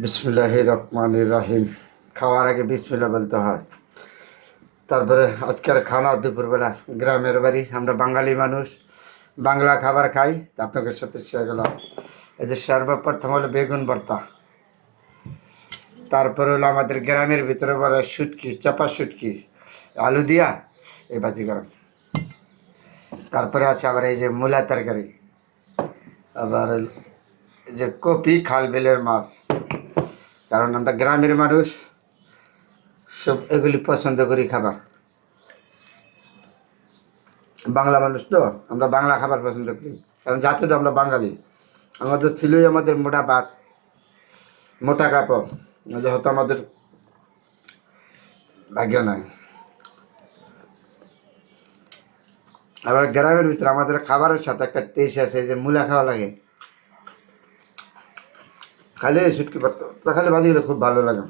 বিসমিল্লাহির রহমানির রহিম। খাওয়ার আগে বিসমিল্লাহ বলতে হয়। তারপরে আজকের খানা দুপুরবেলা গ্রামের বাড়ি, আমরা বাঙালি মানুষ, বাংলা খাবার খাই। তা আপনাদের সাথে শেয়ার করলাম। এই যে সর্বপ্রথম হলো বেগুন ভর্তা, তারপরে হলো আমাদের গ্রামের ভিতরে বলে শুটকি, চাপা শুটকি আলু দিয়া এই ভাজি করা। তারপরে আছে আবার এই যে মূলা তরকারি, আবার এই যে কপি খাল বিলের মাছ। কারণ আমরা গ্রামের মানুষ, সব এগুলি পছন্দ করি খাবার। বাংলা মানুষ তো, আমরা বাংলা খাবার পছন্দ করি, কারণ যাতে তো আমরা বাঙালি। আমাদের ছিলই আমাদের মোটা ভাত, মোটা কাপড়, হয়তো আমাদের ভাগ্য নাই। আবার গ্রামের ভিতরে আমাদের খাবারের সাথে একটা টেস্ট আছে, যে মূলা খাওয়া লাগে, খালি শুটকি ভর্তা খালি ভাজি গেলে খুব ভালো লাগে।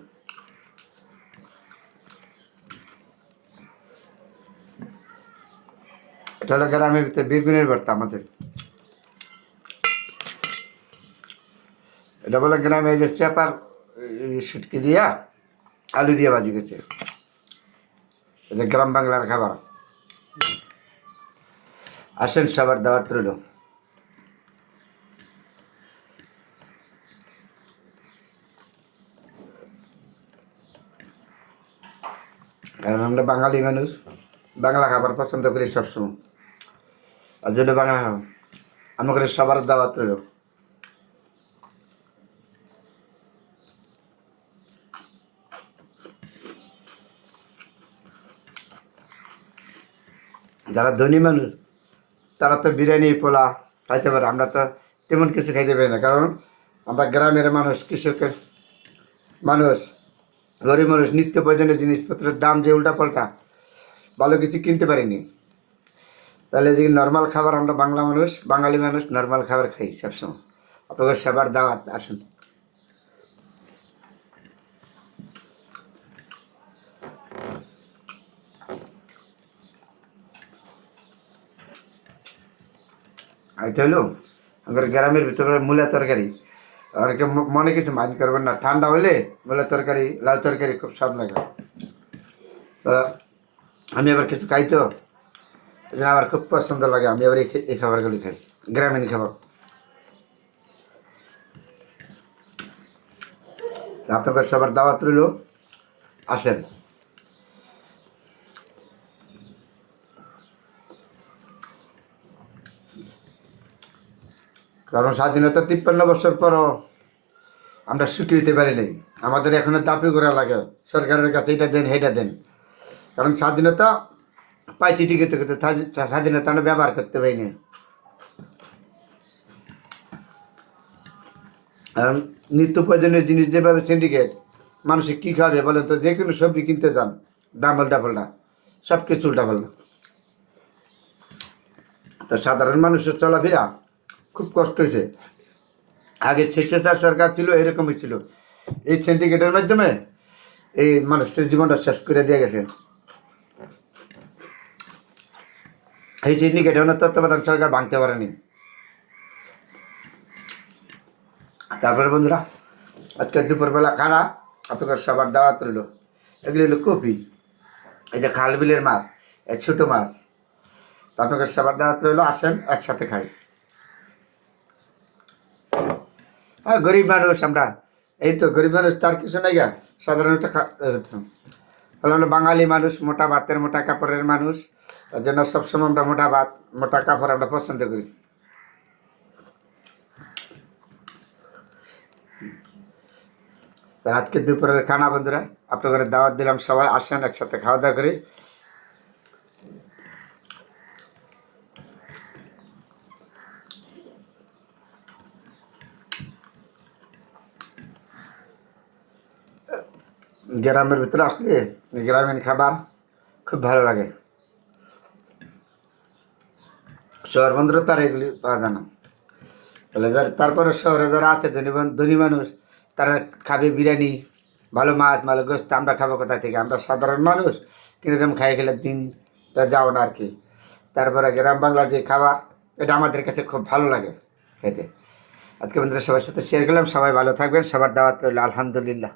এটা হলো গ্রামের ভিতরে বেগুনের ভর্তা আমাদের। এটা বলে গ্রামে এই যে চেপার শুটকি দিয়া আলু দিয়ে ভাজি গেছে, এই যে গ্রাম বাংলার খাবার। আসেন, সবার দাওয়াত রইল। কারণ আমরা বাঙালি মানুষ, বাংলা খাবার পছন্দ করি সবসময়, আর জন্য বাংলা খাবার আমাদের সবার দাওয়াত রইল। যারা ধনী মানুষ তারা তো বিরিয়ানি পোলা খাইতে পারে, আমরা তো তেমন কিছু খাইতে পারি না। কারণ আমরা গ্রামের মানুষ, কৃষকের মানুষ, গরিব মানুষ, নিত্য প্রয়োজনীয় জিনিসপত্রের দাম যে উল্টা পাল্টা, ভালো কিছু কিনতে পারিনি। তাহলে যে নর্মাল খাবার, আমরা বাংলা মানুষ, বাঙালি মানুষ নর্মাল খাবার খাই সবসময়। আপনাদের সবার দাওয়াত, আসুন। এটা হলো আমাদের গ্রামের ভিতরে মূলা তরকারি। অনেকে মনে কিছু মাইন্ড করবেন না, ঠান্ডা হলে মূলা তরকারি, লাউ তরকারি খুব স্বাদ লাগে। আমি আবার কিছু খাই তো, এই জন্য আমার খুব পছন্দ লাগে। আমি আবার এই খাবারগুলি খাই, গ্রামীণ খাবার। আপনাদের সবার দাওয়াত রইল, আসেন। কারণ স্বাধীনতা 53 বছর পরও আমরা সুখী হতে পারি নাই। আমাদের এখনো দাবি করা লাগে সরকারের কাছে, এটা দেন সেটা দেন। কারণ স্বাধীনতা পাইছি ঠিকই, তো কিন্তু স্বাধীনতা আমরা ব্যবহার করতে পারিনি। কারণ নিত্য প্রয়োজনীয় জিনিস যেভাবে সিন্ডিকেট, মানুষে কী খাবে বলেন তো? যে কোনো সবজি কিনতে যান, দাম উল্টা পাল্টা, সব কিছু উল্টা পাল্টা। তো সাধারণ মানুষের চলাফেরা খুব কষ্ট হয়েছে। আগে স্বেচ্ছাচার সরকার ছিল, এরকমই ছিল। এই সিন্ডিকেটের মাধ্যমে এই মানুষের জীবনটা শেষ করে দিয়ে গেছে। এই সিন্ডিকেট এখন তত্ত্বাবধান সরকার ভাঙতে পারেনি। তারপরে বন্ধুরা, আজকে দুপুরবেলা খানা আপনাদের সবার দাওয়াত রইল। এগুলি হলো কপি, এই যে খাল বিলের মাছ, এই ছোটো মাছ। আপনাদের সবার দাওয়াত রইল, আসেন একসাথে খাই। হ্যাঁ, গরিব মানুষ আমরা, এই তো গরিব মানুষ, তার কিছু নাই গা। সাধারণত আমরা বাঙালি মানুষ, মোটা ভাতের মোটা কাপড়ের মানুষ, তার জন্য সবসময় আমরা মোটা ভাত মোটা কাপড় আমরা পছন্দ করি। আজকে দুপুরের খানা বন্ধুরা আপনাদের দাওয়াত দিলাম, সবাই আসেন একসাথে খাওয়া দাওয়া করি। গ্রামের ভিতরে আসলে গ্রামীণ খাবার খুব ভালো লাগে। শহর বন্ধুরা তো আর এগুলি পাওয়া যায় না। তাহলে তারপরে শহরে যারা আছে ধনী মানুষ, তারা খাবে বিরিয়ানি, ভালো মাছ, ভালো গোস্ত। আমরা খাবো কোথা থেকে? আমরা সাধারণ মানুষ, কিরকম খাই খেলে দিনটা যাও না আর কি। তারপরে গ্রাম বাংলার যে খাবার, এটা আমাদের কাছে খুব ভালো লাগে খেতে। আজকে বন্ধুরা সবার সাথে শেয়ার করলাম। সবাই ভালো থাকবেন, সবার দাওয়াত রইল। আলহামদুলিল্লাহ।